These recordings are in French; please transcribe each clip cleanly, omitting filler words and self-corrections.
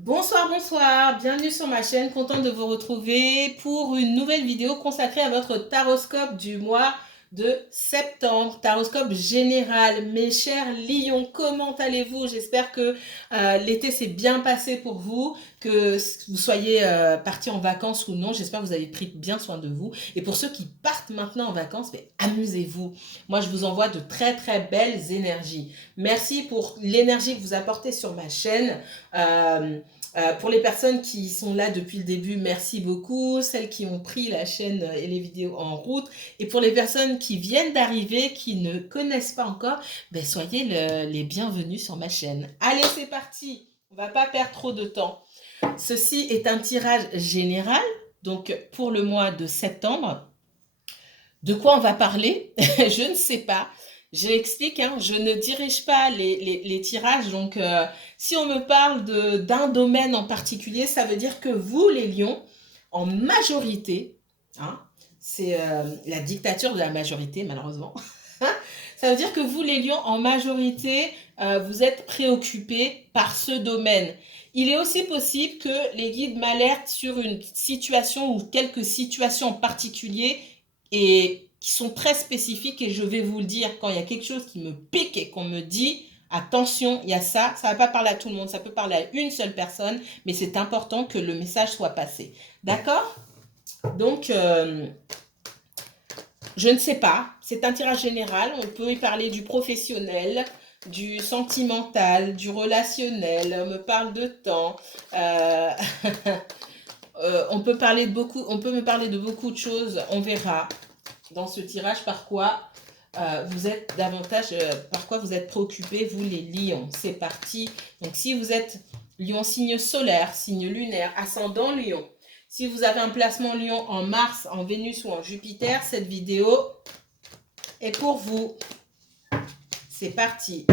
Bonsoir, bonsoir, bienvenue sur ma chaîne, contente de vous retrouver pour une nouvelle vidéo consacrée à votre taroscope du mois de septembre, taroscope général. Mes chers lions, comment allez-vous? J'espère que l'été s'est bien passé pour vous, que vous soyez partis en vacances ou non, j'espère que vous avez pris bien soin de vous. Et pour ceux qui partent maintenant en vacances, mais amusez-vous. Moi, je vous envoie de très très belles énergies. Merci pour l'énergie que vous apportez sur ma chaîne. Pour les personnes qui sont là depuis le début, merci beaucoup. Celles qui ont pris la chaîne et les vidéos en route. Et pour les personnes qui viennent d'arriver, qui ne connaissent pas encore, ben soyez les bienvenus sur ma chaîne. Allez, c'est parti. On va pas perdre trop de temps. Ceci est un tirage général, donc pour le mois de septembre. De quoi on va parler? Je ne sais pas. J'explique, hein, je ne dirige pas les tirages, donc si on me parle d'un domaine en particulier, ça veut dire que vous, les lions, en majorité, hein, c'est la dictature de la majorité, malheureusement, ça veut dire que vous, les lions, en majorité, vous êtes préoccupés par ce domaine. Il est aussi possible que les guides m'alertent sur une situation ou quelques situations en particulier et qui sont très spécifiques, et je vais vous le dire quand il y a quelque chose qui me pique et qu'on me dit attention, il y a ça, ça ne va pas parler à tout le monde, ça peut parler à une seule personne, mais c'est important que le message soit passé. D'accord? Donc, je ne sais pas, c'est un tirage général, on peut y parler du professionnel, du sentimental, du relationnel, on me parle de temps, euh, on peut me parler de beaucoup de choses, on verra dans ce tirage par quoi vous êtes davantage, par quoi vous êtes préoccupés, vous les lions. C'est parti. Donc si vous êtes lion signe solaire, signe lunaire, ascendant lion, si vous avez un placement lion en Mars, en Vénus ou en Jupiter, cette vidéo est pour vous. C'est parti.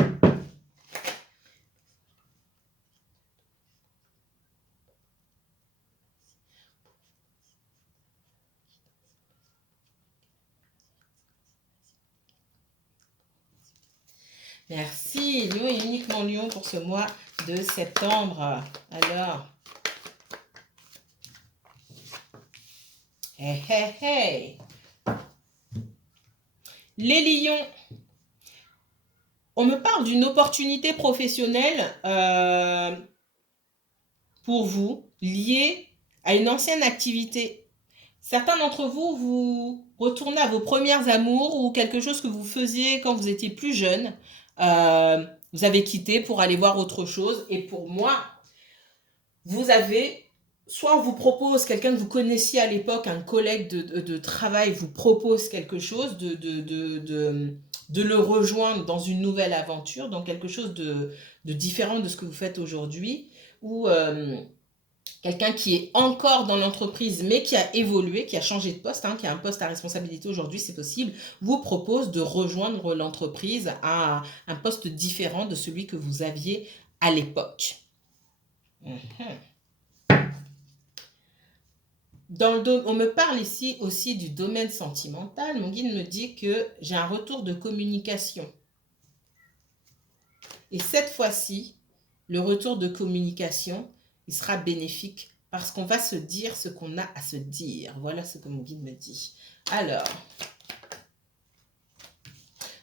Merci, Lion et uniquement Lion pour ce mois de septembre. Alors, hey, hey, hey. Les lions, on me parle d'une opportunité professionnelle pour vous liée à une ancienne activité. Certains d'entre vous, vous retournez à vos premières amours ou quelque chose que vous faisiez quand vous étiez plus jeune. Vous avez quitté pour aller voir autre chose. Et pour moi, vous avez, soit on vous propose, quelqu'un que vous connaissiez à l'époque, un collègue de travail vous propose quelque chose, de le rejoindre dans une nouvelle aventure, dans quelque chose de différent de ce que vous faites aujourd'hui, ou quelqu'un qui est encore dans l'entreprise mais qui a évolué, qui a changé de poste, hein, qui a un poste à responsabilité aujourd'hui, c'est possible, vous propose de rejoindre l'entreprise à un poste différent de celui que vous aviez à l'époque. On me parle ici aussi du domaine sentimental. Mon guide me dit que j'ai un retour de communication. Et cette fois-ci, le retour de communication, il sera bénéfique parce qu'on va se dire ce qu'on a à se dire. Voilà ce que mon guide me dit. Alors,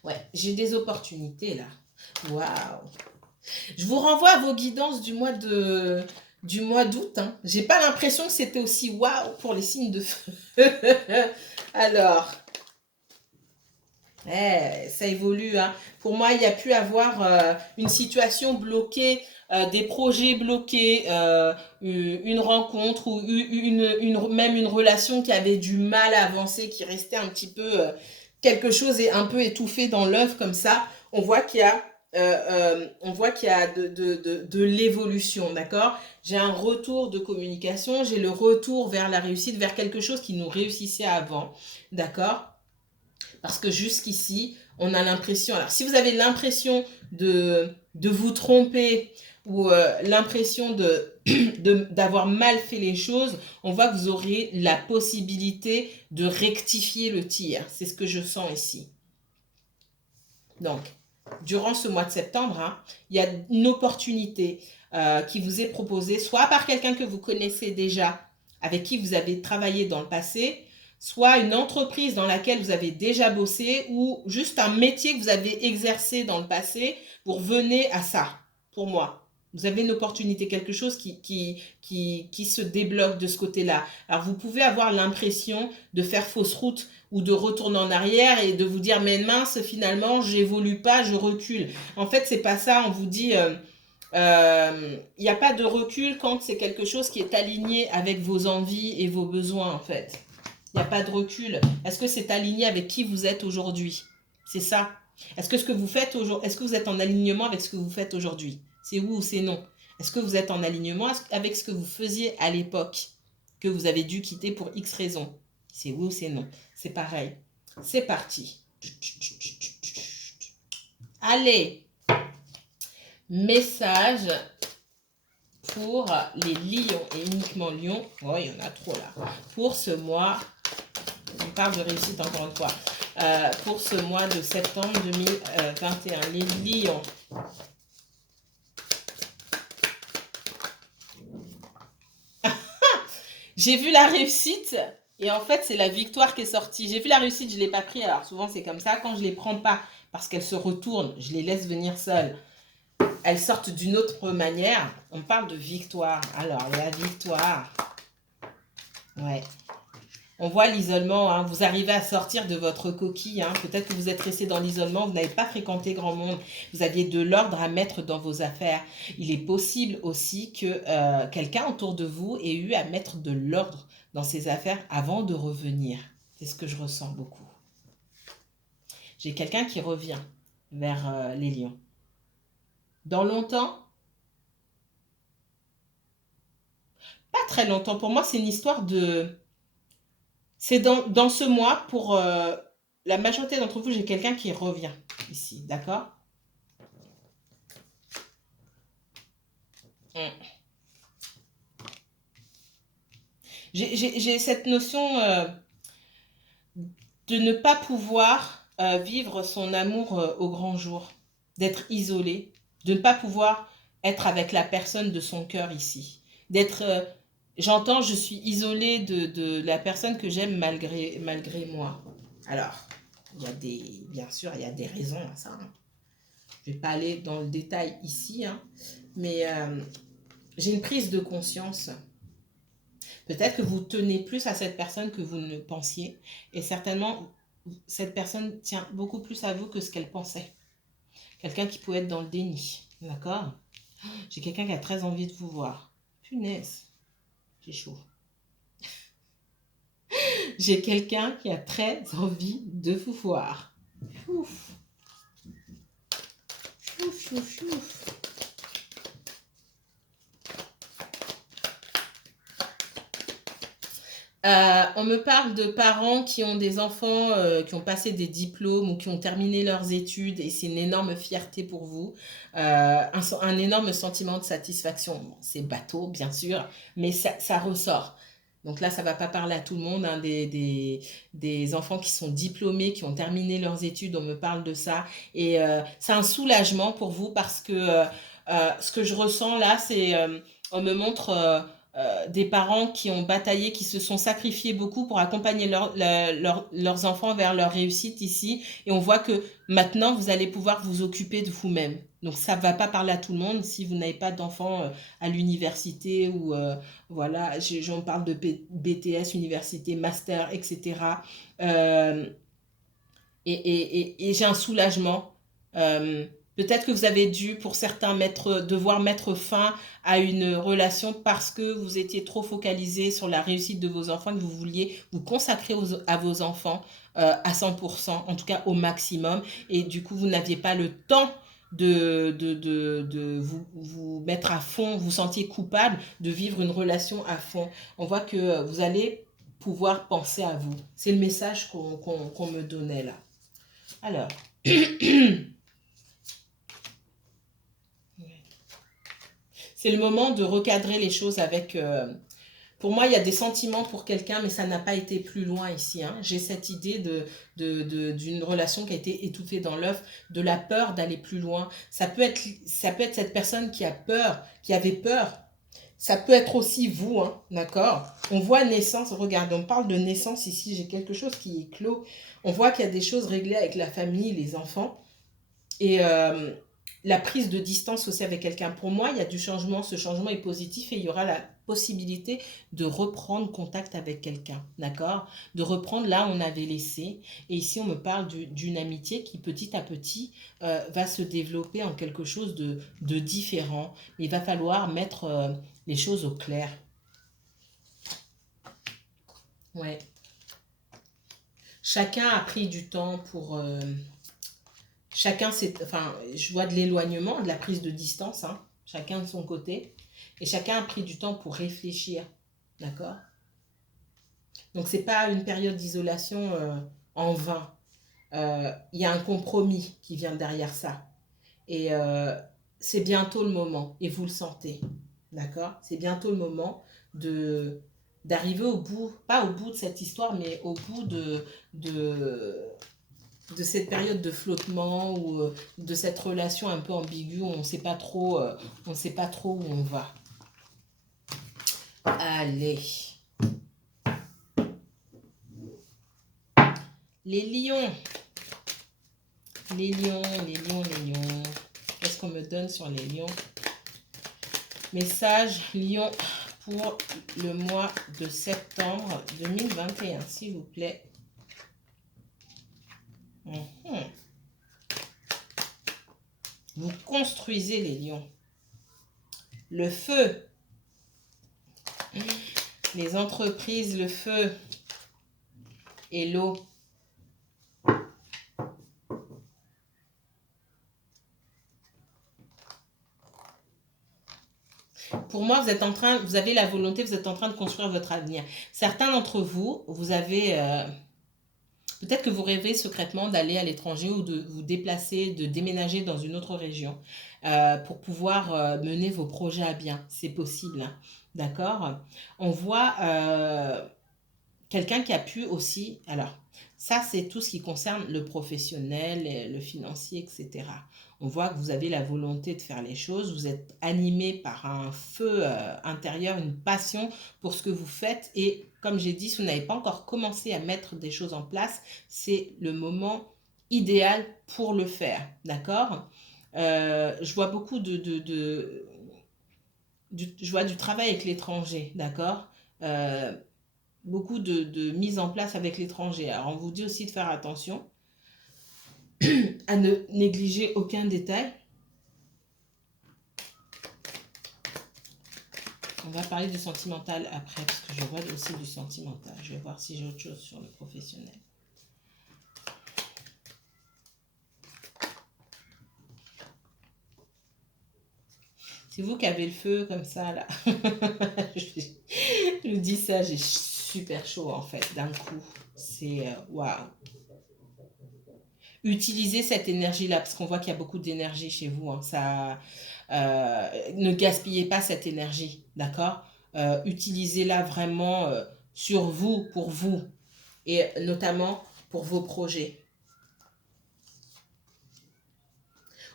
ouais, j'ai des opportunités là. Waouh! Je vous renvoie à vos guidances du mois d'août. Hein. J'ai pas l'impression que c'était aussi waouh pour les signes de feu. Alors, ça évolue. Hein. Pour moi, il y a pu avoir une situation bloquée, des projets bloqués, une rencontre ou même une relation qui avait du mal à avancer, qui restait un petit peu quelque chose est un peu étouffé dans l'œuf comme ça. On voit qu'il y a de l'évolution, d'accord? J'ai un retour de communication, j'ai le retour vers la réussite, vers quelque chose qui nous réussissait avant, d'accord? Parce que jusqu'ici, on a l'impression... Alors, si vous avez l'impression de vous tromper ou l'impression d'avoir mal fait les choses, on voit que vous aurez la possibilité de rectifier le tir. C'est ce que je sens ici. Donc, durant ce mois de septembre, hein, il y a une opportunité. qui vous est proposé, soit par quelqu'un que vous connaissez déjà, avec qui vous avez travaillé dans le passé, soit une entreprise dans laquelle vous avez déjà bossé, ou juste un métier que vous avez exercé dans le passé, vous revenez à ça, pour moi. Vous avez une opportunité, quelque chose qui se débloque de ce côté-là. Alors, vous pouvez avoir l'impression de faire fausse route ou de retourner en arrière et de vous dire, mais mince, finalement, j'évolue pas, je recule. En fait, c'est pas ça. On vous dit, il n'y a pas de recul quand c'est quelque chose qui est aligné avec vos envies et vos besoins, en fait. Il n'y a pas de recul. Est-ce que c'est aligné avec qui vous êtes aujourd'hui? C'est ça. Est-ce que ce que vous faites aujourd'hui, est-ce que vous êtes en alignement avec ce que vous faites aujourd'hui? C'est oui ou c'est non? Est-ce que vous êtes en alignement avec ce que vous faisiez à l'époque, que vous avez dû quitter pour X raisons? C'est oui ou c'est non? C'est pareil. C'est parti. Allez. Message pour les lions et uniquement lions. Oh, il y en a trop là. Pour ce mois, on parle de réussite encore une fois. Pour ce mois de septembre 2021, les lions. J'ai vu la réussite et en fait, c'est la victoire qui est sortie. J'ai vu la réussite, je ne l'ai pas pris. Alors souvent, c'est comme ça. Quand je ne les prends pas parce qu'elles se retournent, je les laisse venir seules. Elles sortent d'une autre manière. On parle de victoire. Alors, la victoire. Ouais. On voit l'isolement. Hein. Vous arrivez à sortir de votre coquille. Hein. Peut-être que vous êtes resté dans l'isolement. Vous n'avez pas fréquenté grand monde. Vous aviez de l'ordre à mettre dans vos affaires. Il est possible aussi que quelqu'un autour de vous ait eu à mettre de l'ordre dans ses affaires avant de revenir. C'est ce que je ressens beaucoup. J'ai quelqu'un qui revient vers les lions. Dans longtemps? Pas très longtemps. Pour moi, c'est une histoire de... C'est dans ce mois, pour la majorité d'entre vous, j'ai quelqu'un qui revient ici, d'accord? J'ai cette notion de ne pas pouvoir vivre son amour au grand jour, d'être isolé, de ne pas pouvoir être avec la personne de son cœur ici, d'être... j'entends, je suis isolée de la personne que j'aime malgré moi. Alors, bien sûr, il y a des raisons à ça. Hein. Je ne vais pas aller dans le détail ici, hein, mais j'ai une prise de conscience. Peut-être que vous tenez plus à cette personne que vous ne pensiez, et certainement, cette personne tient beaucoup plus à vous que ce qu'elle pensait. Quelqu'un qui peut être dans le déni, d'accord? J'ai quelqu'un qui a très envie de vous voir. Punaise, j'ai chaud. J'ai quelqu'un qui a très envie de vous voir. Ouf. Ouf, ouf, ouf. On me parle de parents qui ont des enfants qui ont passé des diplômes ou qui ont terminé leurs études et c'est une énorme fierté pour vous, un énorme sentiment de satisfaction. Bon, c'est bateau, bien sûr, mais ça ressort. Donc là, ça ne va pas parler à tout le monde, hein, des enfants qui sont diplômés, qui ont terminé leurs études, on me parle de ça. Et c'est un soulagement pour vous parce que ce que je ressens là, c'est on me montre des parents qui ont bataillé, qui se sont sacrifiés beaucoup pour accompagner leurs enfants vers leur réussite ici. Et on voit que maintenant, vous allez pouvoir vous occuper de vous-même. Donc, ça ne va pas parler à tout le monde si vous n'avez pas d'enfants à l'université ou voilà, j'en parle de BTS, université, master, etc. Euh, et j'ai un soulagement. Peut-être que vous avez dû, pour certains, devoir mettre fin à une relation parce que vous étiez trop focalisé sur la réussite de vos enfants, que vous vouliez vous consacrer à vos enfants à 100%, en tout cas au maximum. Et du coup, vous n'aviez pas le temps de vous mettre à fond, vous sentiez coupable de vivre une relation à fond. On voit que vous allez pouvoir penser à vous. C'est le message qu'on me donnait là. Alors, c'est le moment de recadrer les choses avec Pour moi, il y a des sentiments pour quelqu'un, mais ça n'a pas été plus loin ici, hein. J'ai cette idée d'une relation qui a été étouffée dans l'œuf, de la peur d'aller plus loin. Ça peut être cette personne qui a peur, qui avait peur. Ça peut être aussi vous, hein, d'accord? On voit naissance, regarde, on parle de naissance ici, j'ai quelque chose qui est clos. On voit qu'il y a des choses réglées avec la famille, les enfants. Et la prise de distance aussi avec quelqu'un. Pour moi, il y a du changement. Ce changement est positif et il y aura la possibilité de reprendre contact avec quelqu'un, d'accord? De reprendre là où on avait laissé. Et ici, on me parle d'une amitié qui, petit à petit, va se développer en quelque chose de différent. Il va falloir mettre les choses au clair. Ouais. Chacun a pris du temps pour... chacun, enfin, je vois de l'éloignement, de la prise de distance, hein, chacun de son côté. Et chacun a pris du temps pour réfléchir, d'accord? Donc, c'est pas une période d'isolation en vain. Il y a un compromis qui vient derrière ça. Et c'est bientôt le moment, et vous le sentez, d'accord? C'est bientôt le moment de d'arriver au bout, pas au bout de cette histoire, mais au bout de, de cette période de flottement ou de cette relation un peu ambiguë où on ne sait pas trop, on sait pas trop où on va. Allez. Les lions. Les lions, les lions, les lions. Qu'est-ce qu'on me donne sur les lions? Message lion pour le mois de septembre 2021, s'il vous plaît. Vous construisez les lions. Le feu. Les entreprises, le feu et l'eau. Pour moi, vous avez la volonté, vous êtes en train de construire votre avenir. Certains d'entre vous, vous avez... peut-être que vous rêvez secrètement d'aller à l'étranger ou de vous déplacer, de déménager dans une autre région pour pouvoir mener vos projets à bien. C'est possible, hein, d'accord? On voit quelqu'un qui a pu aussi... Alors, ça, c'est tout ce qui concerne le professionnel, le financier, etc. On voit que vous avez la volonté de faire les choses, vous êtes animé par un feu intérieur, une passion pour ce que vous faites. Et comme j'ai dit, si vous n'avez pas encore commencé à mettre des choses en place, c'est le moment idéal pour le faire, d'accord? Je vois beaucoup je vois du travail avec l'étranger, d'accord? Beaucoup de mise en place avec l'étranger. Alors, on vous dit aussi de faire attention à ne négliger aucun détail. On va parler du sentimental après, parce que je vois aussi du sentimental. Je vais voir si j'ai autre chose sur le professionnel. C'est vous qui avez le feu comme ça, là. Je vous dis ça, j'ai super chaud, en fait, d'un coup. C'est waouh. Utilisez cette énergie-là, parce qu'on voit qu'il y a beaucoup d'énergie chez vous, hein. Ça, ne gaspillez pas cette énergie, d'accord? Utilisez-la vraiment sur vous, pour vous, et notamment pour vos projets.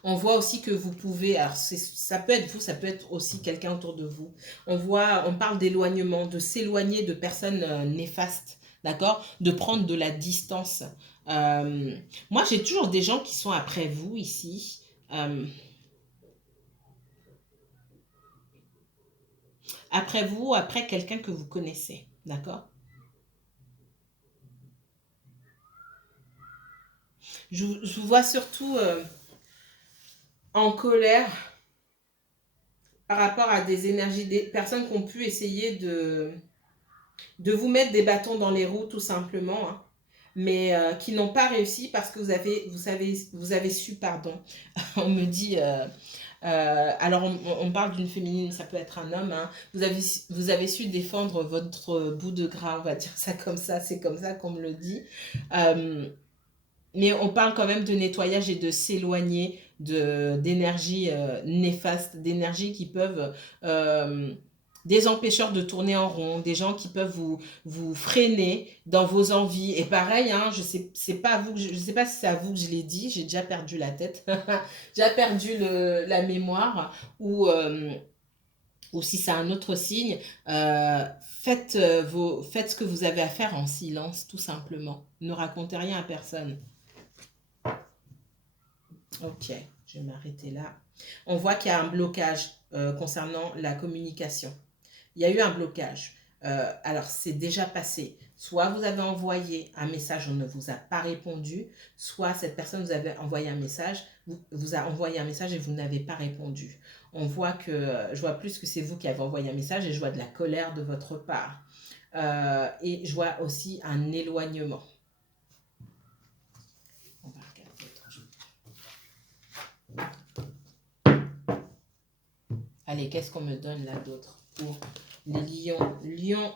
On voit aussi que vous pouvez, alors ça peut être vous, ça peut être aussi quelqu'un autour de vous. On parle d'éloignement, de s'éloigner de personnes néfastes, d'accord? De prendre de la distance. Moi, j'ai toujours des gens qui sont après vous ici. Après vous, après quelqu'un que vous connaissez, d'accord? Je vous vois surtout en colère par rapport à des énergies, des personnes qui ont pu essayer de vous mettre des bâtons dans les roues tout simplement, hein, mais qui n'ont pas réussi parce que vous avez su, pardon, on me dit, alors on parle d'une féminine, ça peut être un homme, hein, vous avez su défendre votre bout de gras, on va dire ça comme ça, c'est comme ça qu'on me le dit. Mais on parle quand même de nettoyage et de s'éloigner d'énergie néfaste, d'énergie qui peuvent des empêcheurs de tourner en rond, des gens qui peuvent vous freiner dans vos envies. Et pareil, hein, je sais, c'est pas à vous, je sais pas si c'est à vous que je l'ai dit, j'ai déjà perdu la tête, j'ai déjà perdu la mémoire, ou si c'est un autre signe, faites ce que vous avez à faire en silence, tout simplement. Ne racontez rien à personne. Ok, je vais m'arrêter là. On voit qu'il y a un blocage concernant la communication. Il y a eu un blocage. Alors, c'est déjà passé. Soit vous avez envoyé un message, on ne vous a pas répondu, soit cette personne vous avait envoyé un message, vous a envoyé un message et vous n'avez pas répondu. On voit que, je vois plus que c'est vous qui avez envoyé un message et je vois de la colère de votre part. Et je vois aussi un éloignement. On va regarder autre chose. Allez, qu'est-ce qu'on me donne là d'autre pour les lions? Lion.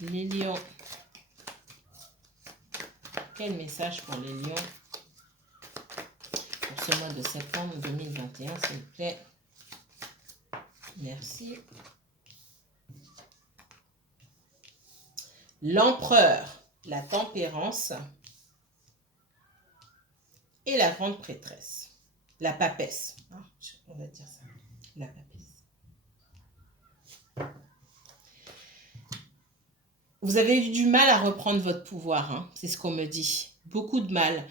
Les lions. Quel message pour les lions pour ce mois de septembre 2021, s'il vous plaît? Merci. L'empereur, la tempérance et la grande prêtresse. La papesse. On va dire ça. La papesse. Vous avez eu du mal à reprendre votre pouvoir, hein, c'est ce qu'on me dit. Beaucoup de mal.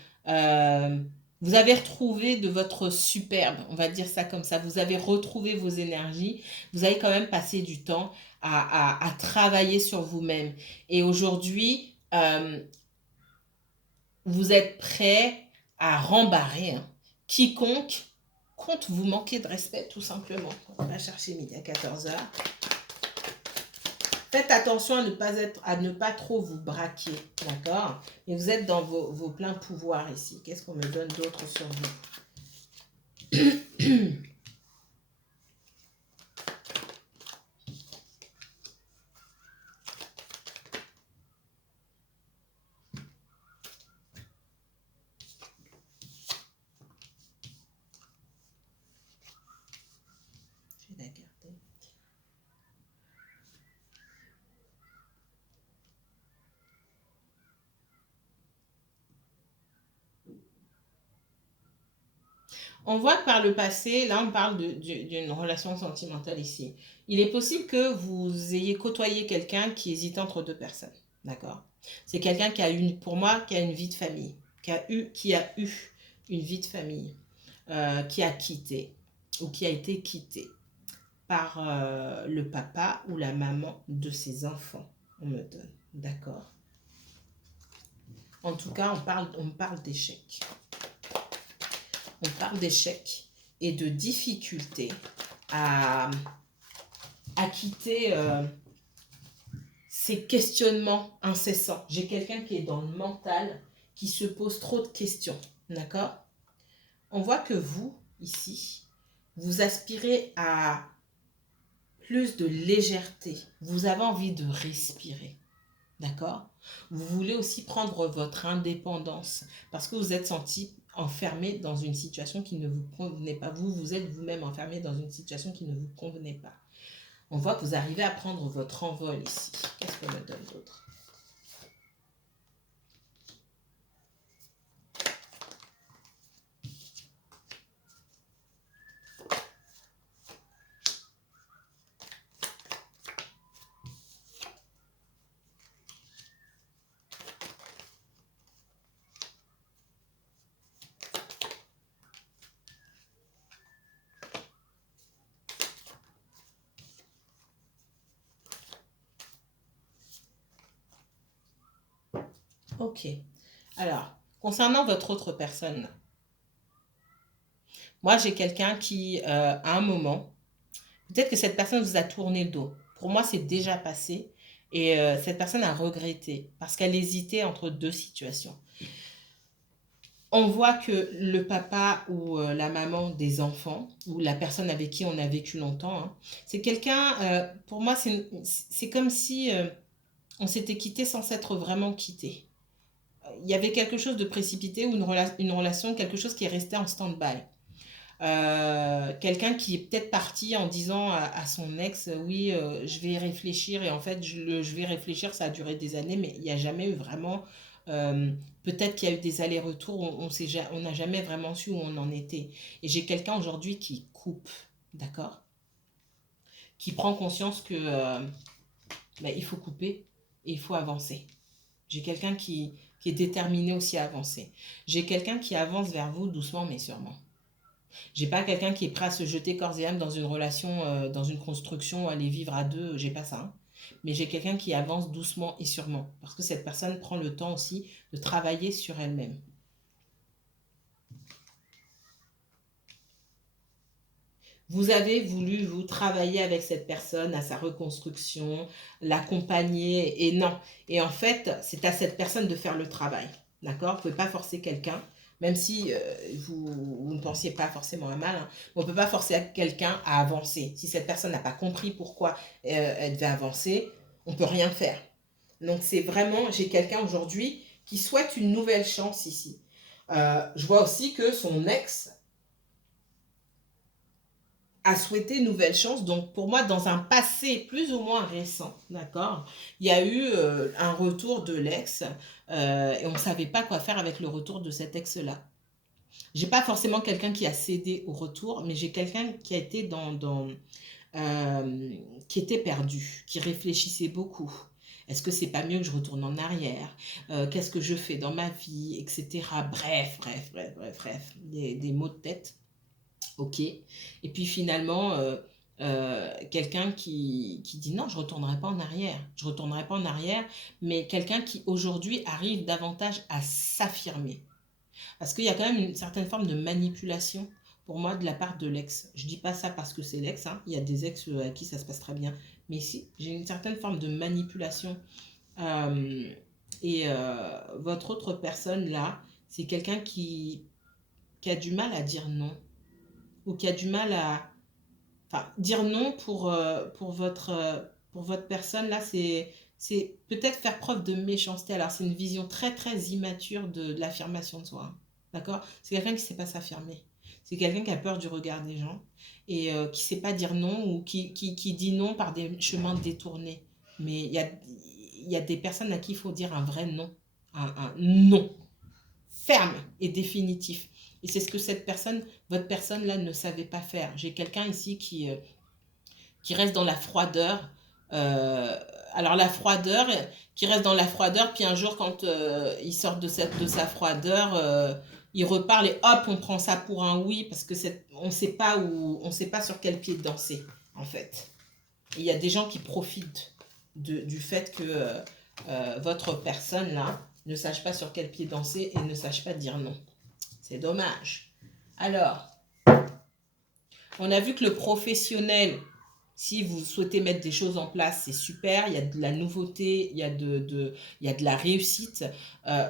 Vous avez retrouvé de votre superbe, on va dire ça comme ça. Vous avez retrouvé vos énergies. Vous avez quand même passé du temps à travailler sur vous-même. Et aujourd'hui, vous êtes prêt à rembarrer, hein, quiconque compte vous manquer de respect, tout simplement. On va chercher midi à 14h. Faites attention à ne pas trop vous braquer, d'accord? Mais vous êtes dans vos pleins pouvoirs ici. Qu'est-ce qu'on me donne d'autre sur vous? Je vais la garder. On voit que par le passé, là on parle d'une relation sentimentale ici. Il est possible que vous ayez côtoyé quelqu'un qui hésite entre deux personnes, d'accord? C'est quelqu'un qui a pour moi, qui a une vie de famille, qui a eu une vie de famille, qui a quitté ou qui a été quitté par le papa ou la maman de ses enfants, on me donne, d'accord? En tout cas, on parle d'échec. On parle d'échec et de difficulté à quitter ces questionnements incessants. J'ai quelqu'un qui est dans le mental, qui se pose trop de questions, d'accord? On voit que vous, ici, vous aspirez à plus de légèreté. Vous avez envie de respirer, d'accord? Vous voulez aussi prendre votre indépendance parce que vous êtes senti enfermé dans une situation qui ne vous convenait pas. Vous êtes vous-même enfermé dans une situation qui ne vous convenait pas. On voit que vous arrivez à prendre votre envol ici. Qu'est-ce qu'on me donne d'autre? Ok. Alors, concernant votre autre personne, moi j'ai quelqu'un qui, à un moment, peut-être que cette personne vous a tourné le dos. Pour moi, c'est déjà passé. Et cette personne a regretté parce qu'elle hésitait entre deux situations. On voit que le papa ou la maman des enfants, ou la personne avec qui on a vécu longtemps, hein, c'est quelqu'un, pour moi, c'est comme si On s'était quitté sans s'être vraiment quitté. Il y avait quelque chose de précipité ou une relation, quelque chose qui est resté en stand-by. Quelqu'un qui est peut-être parti en disant à son ex, oui, je vais réfléchir, et en fait, je vais réfléchir, ça a duré des années, mais il n'y a jamais eu vraiment, euh, peut-être qu'il y a eu des allers-retours, on n'a jamais vraiment su où on en était. Et j'ai quelqu'un aujourd'hui qui coupe, d'accord? Qui prend conscience que ben, il faut couper et il faut avancer. J'ai quelqu'un qui est déterminé aussi à avancer. J'ai quelqu'un qui avance vers vous doucement mais sûrement. J'ai pas quelqu'un qui est prêt à se jeter corps et âme dans une relation, dans une construction, aller vivre à deux, j'ai pas ça, hein. Mais j'ai quelqu'un qui avance doucement et sûrement. Parce que cette personne prend le temps aussi de travailler sur elle-même. Vous avez voulu, vous, travailler avec cette personne à sa reconstruction, l'accompagner, et non. Et en fait, c'est à cette personne de faire le travail. D'accord? Vous ne pouvez pas forcer quelqu'un, même si vous ne pensiez pas forcément à mal, hein. On ne peut pas forcer quelqu'un à avancer. Si cette personne n'a pas compris pourquoi elle devait avancer, on ne peut rien faire. Donc c'est vraiment, j'ai quelqu'un aujourd'hui qui souhaite une nouvelle chance ici. Je vois aussi que son ex a souhaité une nouvelle chance. Donc pour moi, dans un passé plus ou moins récent, d'accord, il y a eu un retour de l'ex et on ne savait pas quoi faire avec le retour de cet ex-là. J'ai pas forcément quelqu'un qui a cédé au retour, mais j'ai quelqu'un qui a été qui était perdu, qui réfléchissait beaucoup. Est-ce que c'est pas mieux que je retourne en arrière? Qu'est-ce que je fais dans ma vie, etc. Bref, des maux de tête. Ok. Et puis finalement, quelqu'un qui dit non, je ne retournerai pas en arrière. Je ne retournerai pas en arrière, mais quelqu'un qui aujourd'hui arrive davantage à s'affirmer. Parce qu'il y a quand même une certaine forme de manipulation pour moi de la part de l'ex. Je ne dis pas ça parce que c'est l'ex, hein. Il y a des ex à qui ça se passe très bien. Mais si, j'ai une certaine forme de manipulation. Euh, votre autre personne là, c'est quelqu'un qui a du mal à dire non ou qui a du mal à... Enfin, dire non pour votre personne, là, c'est peut-être faire preuve de méchanceté. Alors, c'est une vision très, très immature de l'affirmation de soi, hein. D'accord? C'est quelqu'un qui ne sait pas s'affirmer. C'est quelqu'un qui a peur du regard des gens et qui ne sait pas dire non ou qui dit non par des chemins détournés. Mais il y a des personnes à qui il faut dire un vrai non. Un non ferme et définitif. Et c'est ce que cette personne, votre personne là, ne savait pas faire. J'ai quelqu'un ici qui reste dans la froideur. Euh, alors la froideur, qui reste dans la froideur, puis un jour quand il sort de sa froideur, il reparle et hop, on prend ça pour un oui, parce que on ne sait pas sur quel pied danser, en fait. Et il y a des gens qui profitent du fait que votre personne là ne sache pas sur quel pied danser et ne sache pas dire non. C'est dommage. Alors, on a vu que le professionnel, si vous souhaitez mettre des choses en place, c'est super. Il y a de la nouveauté, il y a il y a de la réussite. Euh,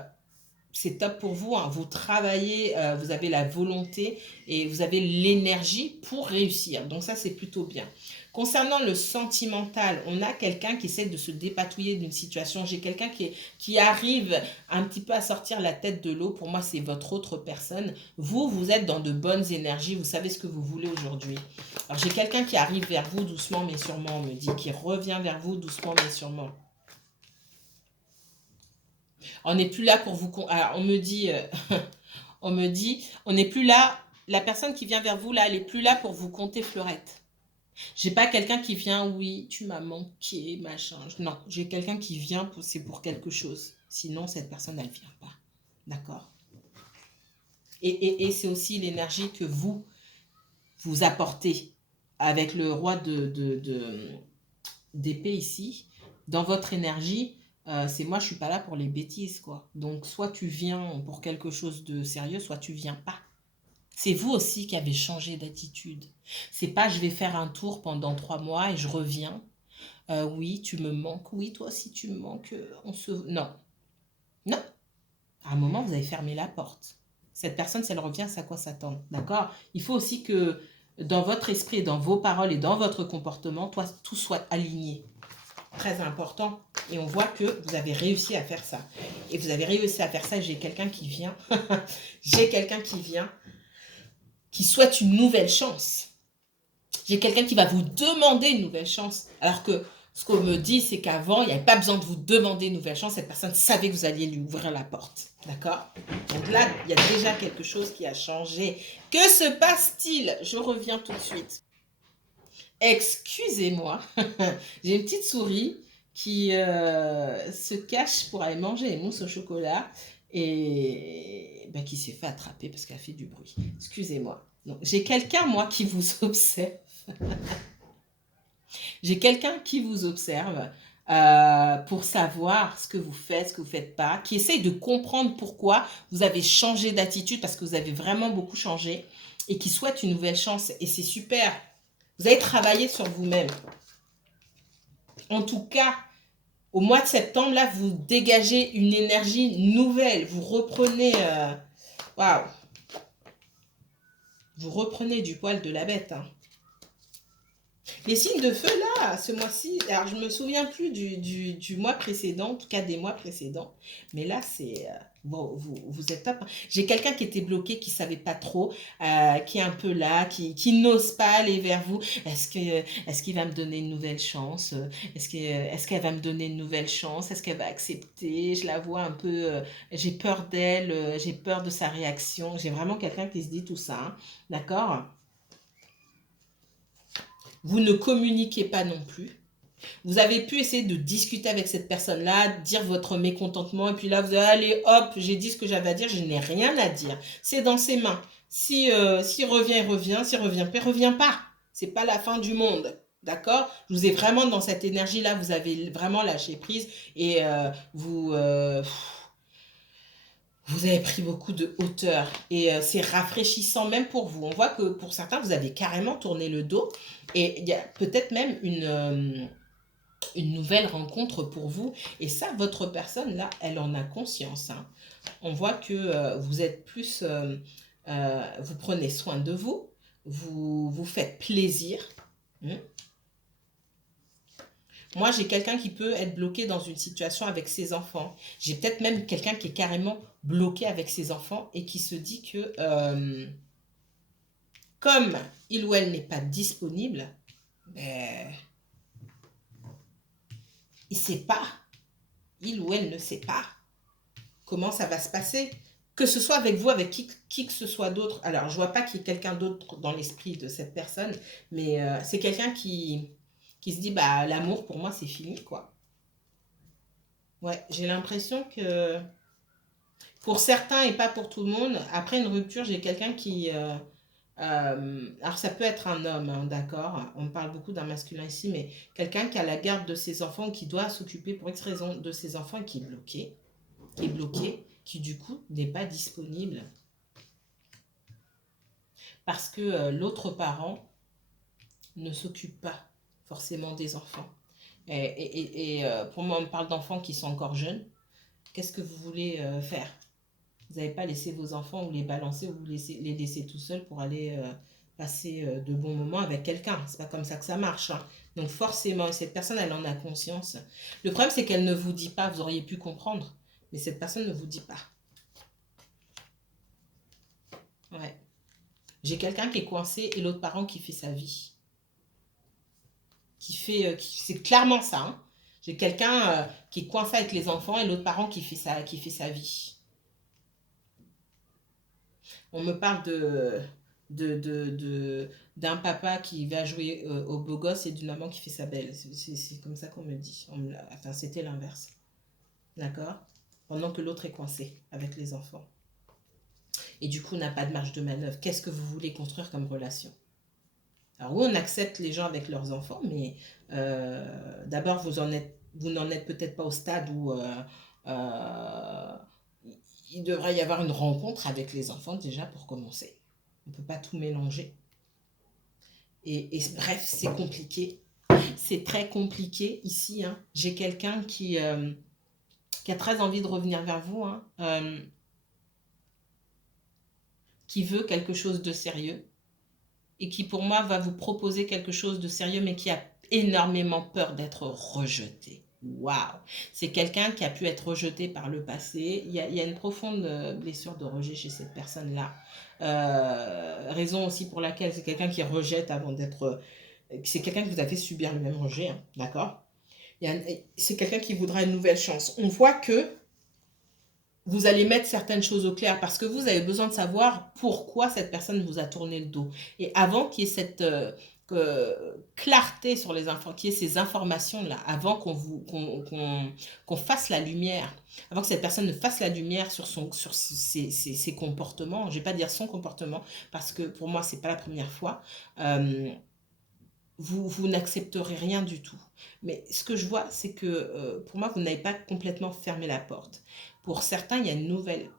c'est top pour vous, hein. Vous travaillez, vous avez la volonté et vous avez l'énergie pour réussir. Donc ça, c'est plutôt bien. Concernant le sentimental, on a quelqu'un qui essaie de se dépatouiller d'une situation. J'ai quelqu'un qui arrive un petit peu à sortir la tête de l'eau. Pour moi, c'est votre autre personne. Vous, vous êtes dans de bonnes énergies. Vous savez ce que vous voulez aujourd'hui. Alors, j'ai quelqu'un qui arrive vers vous doucement mais sûrement, on me dit, qui revient vers vous doucement mais sûrement. On n'est plus là pour vous... Alors, on me dit, on me dit, on n'est plus là, la personne qui vient vers vous, là, elle n'est plus là pour vous compter fleurette. J'ai pas quelqu'un qui vient, oui, tu m'as manqué, machin. Non, j'ai quelqu'un qui vient, c'est pour quelque chose. Sinon, cette personne, elle vient pas. D'accord? Et c'est aussi l'énergie que vous apportez avec le roi d'épée ici. Dans votre énergie, c'est moi, je suis pas là pour les bêtises, quoi. Donc, soit tu viens pour quelque chose de sérieux, soit tu viens pas. C'est vous aussi qui avez changé d'attitude. C'est pas je vais faire un tour pendant 3 mois et je reviens. Oui, tu me manques. Oui, toi aussi tu me manques. On se... Non, non. À un moment, vous avez fermé la porte. Cette personne, si elle revient, c'est à quoi s'attendre. D'accord? Il faut aussi que dans votre esprit, dans vos paroles et dans votre comportement, tout soit aligné. très important. Et on voit que vous avez réussi à faire ça. Et vous avez réussi à faire ça. J'ai quelqu'un qui vient. J'ai quelqu'un qui vient, qui souhaite une nouvelle chance. J'ai quelqu'un qui va vous demander une nouvelle chance. Alors que ce qu'on me dit, c'est qu'avant, il n'y avait pas besoin de vous demander une nouvelle chance. Cette personne savait que vous alliez lui ouvrir la porte. D'accord? Donc là, il y a déjà quelque chose qui a changé. Que se passe-t-il? Je reviens tout de suite. Excusez-moi. J'ai une petite souris qui se cache pour aller manger les mousses au chocolat et ben, qui s'est fait attraper parce qu'elle fait du bruit. Excusez-moi. Donc, j'ai quelqu'un, moi, qui vous observe. J'ai quelqu'un qui vous observe pour savoir ce que vous faites, ce que vous ne faites pas, qui essaye de comprendre pourquoi vous avez changé d'attitude parce que vous avez vraiment beaucoup changé et qui souhaite une nouvelle chance. Et c'est super. Vous avez travaillé sur vous-même. En tout cas, au mois de septembre, là, vous dégagez une énergie nouvelle. Vous reprenez... Waouh! Vous reprenez du poil de la bête. Hein. Les signes de feu, là, ce mois-ci, alors je ne me souviens plus du mois précédent, en tout cas des mois précédents, mais là, c'est... bon, vous êtes top. J'ai quelqu'un qui était bloqué, qui ne savait pas trop, qui est un peu là, qui n'ose pas aller vers vous. Est-ce qu'il va me donner une nouvelle chance? Est-ce qu'elle va me donner une nouvelle chance? Est-ce qu'elle va accepter? Je la vois un peu... j'ai peur d'elle, j'ai peur de sa réaction. J'ai vraiment quelqu'un qui se dit tout ça, hein, d'accord? Vous ne communiquez pas non plus. Vous avez pu essayer de discuter avec cette personne-là, dire votre mécontentement, et puis là, vous allez, allez, hop, j'ai dit ce que j'avais à dire, je n'ai rien à dire. C'est dans ses mains. S'il revient, il revient. S'il revient pas, il revient pas. C'est pas la fin du monde. D'accord? Je vous ai vraiment dans cette énergie-là, vous avez vraiment lâché prise et vous avez pris beaucoup de hauteur et c'est rafraîchissant même pour vous. On voit que pour certains, vous avez carrément tourné le dos et il y a peut-être même une nouvelle rencontre pour vous. Et ça, votre personne, là, elle en a conscience. Hein. On voit que vous êtes plus... vous prenez soin de vous, vous faites plaisir. Moi, j'ai quelqu'un qui peut être bloqué dans une situation avec ses enfants. J'ai peut-être même quelqu'un qui est carrément bloqué avec ses enfants et qui se dit que comme il ou elle n'est pas disponible, ben, il ne sait pas, il ou elle ne sait pas comment ça va se passer. Que ce soit avec vous, avec qui que ce soit d'autre. Alors, je ne vois pas qu'il y ait quelqu'un d'autre dans l'esprit de cette personne, mais c'est quelqu'un qui se dit, bah, l'amour, pour moi, c'est fini, quoi. Ouais, j'ai l'impression que pour certains et pas pour tout le monde, après une rupture, j'ai quelqu'un qui... alors ça peut être un homme, hein, d'accord? On parle beaucoup d'un masculin ici, mais quelqu'un qui a la garde de ses enfants, qui doit s'occuper pour X raison de ses enfants et qui du coup n'est pas disponible. Parce que l'autre parent ne s'occupe pas forcément des enfants. Pour moi, on parle d'enfants qui sont encore jeunes. Qu'est-ce que vous voulez faire? Vous n'avez pas laissé vos enfants ou les balancer ou vous les laisser tout seuls pour aller passer de bons moments avec quelqu'un. C'est pas comme ça que ça marche. Hein. Donc forcément, cette personne, elle en a conscience. Le problème, c'est qu'elle ne vous dit pas. Vous auriez pu comprendre. Mais cette personne ne vous dit pas. Ouais. J'ai quelqu'un qui est coincé et l'autre parent qui fait sa vie. C'est clairement ça. Hein. J'ai quelqu'un qui est coincé avec les enfants et l'autre parent qui fait sa vie. On me parle d'un papa qui va jouer au beau gosse et d'une maman qui fait sa belle. C'est comme ça qu'on me dit. Enfin, c'était l'inverse. D'accord? Pendant que l'autre est coincé avec les enfants. Et du coup, n'a pas de marge de manœuvre. Qu'est-ce que vous voulez construire comme relation? Alors oui, on accepte les gens avec leurs enfants, mais d'abord, vous n'en êtes peut-être pas au stade où il devrait y avoir une rencontre avec les enfants déjà pour commencer. On ne peut pas tout mélanger. Et bref, c'est compliqué. C'est très compliqué ici. Hein. J'ai quelqu'un qui a très envie de revenir vers vous, hein, qui veut quelque chose de sérieux. et qui pour moi va vous proposer quelque chose de sérieux mais qui a énormément peur d'être rejeté. Waouh! C'est quelqu'un qui a pu être rejeté par le passé. Il y a une profonde blessure de rejet chez cette personne-là. Raison aussi pour laquelle c'est quelqu'un qui rejette avant d'être... C'est quelqu'un qui vous a fait subir le même rejet, hein, d'accord? C'est quelqu'un qui voudra une nouvelle chance. On voit que vous allez mettre certaines choses au clair parce que vous avez besoin de savoir pourquoi cette personne vous a tourné le dos. Et avant qu'il y ait cette clarté sur les infos, qu'il y ait ces informations-là, avant qu'on fasse la lumière, avant que cette personne ne fasse la lumière sur ses comportements, je ne vais pas dire son comportement parce que pour moi, ce n'est pas la première fois, vous n'accepterez rien du tout. Mais ce que je vois, c'est que pour moi, vous n'avez pas complètement fermé la porte. Pour certains, il y a une nouvelle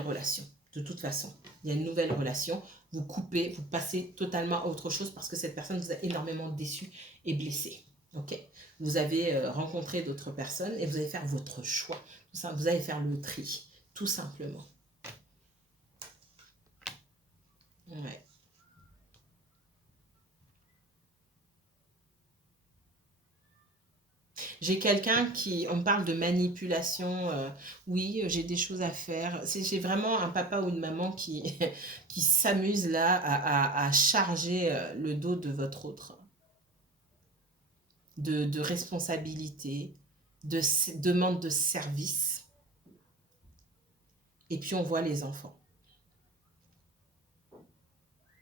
relation. De toute façon, il y a une nouvelle relation. Vous coupez, vous passez totalement à autre chose parce que cette personne vous a énormément déçu et blessé. Ok, vous avez rencontré d'autres personnes et vous allez faire votre choix. Vous allez faire le tri, tout simplement. Ouais. J'ai quelqu'un qui, on parle de manipulation, oui, j'ai des choses à faire. J'ai vraiment un papa ou une maman qui, qui s'amuse là à charger le dos de votre autre, de responsabilité, demande de service. Et puis on voit les enfants.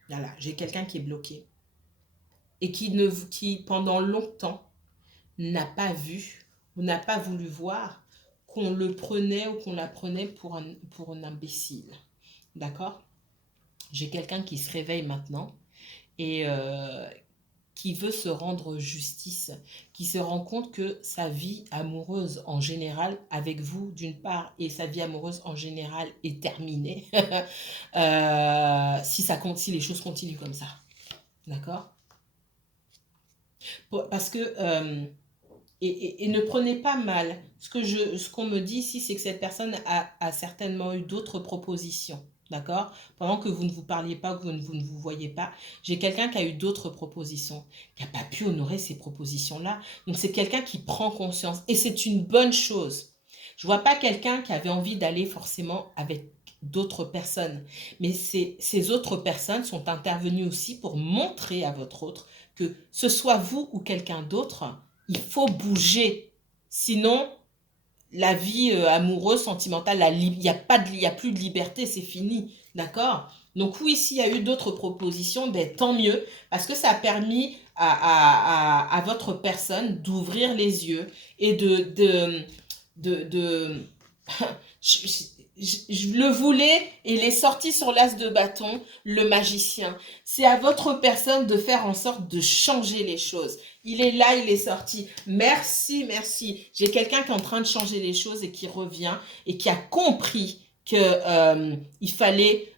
Voilà, j'ai quelqu'un qui est bloqué et qui pendant longtemps n'a pas vu ou n'a pas voulu voir qu'on le prenait ou qu'on la prenait pour un imbécile. D'accord? J'ai quelqu'un qui se réveille maintenant et qui veut se rendre justice, qui se rend compte que sa vie amoureuse en général, avec vous d'une part, et sa vie amoureuse en général est terminée, si les choses continuent comme ça. D'accord? Parce que et ne prenez pas mal. Ce qu'on me dit ici, c'est que cette personne a certainement eu d'autres propositions. D'accord? Pendant que vous ne vous parliez pas, que vous ne vous voyez pas, j'ai quelqu'un qui a eu d'autres propositions, qui n'a pas pu honorer ces propositions-là. Donc c'est quelqu'un qui prend conscience. Et c'est une bonne chose. Je ne vois pas quelqu'un qui avait envie d'aller forcément avec d'autres personnes. Mais ces autres personnes sont intervenues aussi pour montrer à votre autre que ce soit vous ou quelqu'un d'autre, il faut bouger. Sinon, la vie amoureuse, sentimentale, il n'y a plus de liberté, c'est fini. D'accord? Donc oui, s'il y a eu d'autres propositions, ben, tant mieux, parce que ça a permis à votre personne d'ouvrir les yeux et de je le voulais et il est sorti sur l'as de bâton, le magicien. C'est à votre personne de faire en sorte de changer les choses. Il est là, il est sorti. Merci, merci. J'ai quelqu'un qui est en train de changer les choses et qui revient et qui a compris que il fallait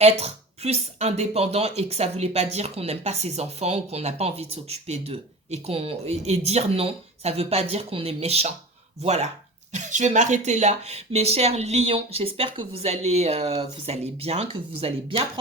être plus indépendant et que ça ne voulait pas dire qu'on n'aime pas ses enfants ou qu'on n'a pas envie de s'occuper d'eux. Et dire non, ça ne veut pas dire qu'on est méchant. Voilà. Je vais m'arrêter là. Mes chers lions, j'espère que vous allez bien, que vous allez bien prendre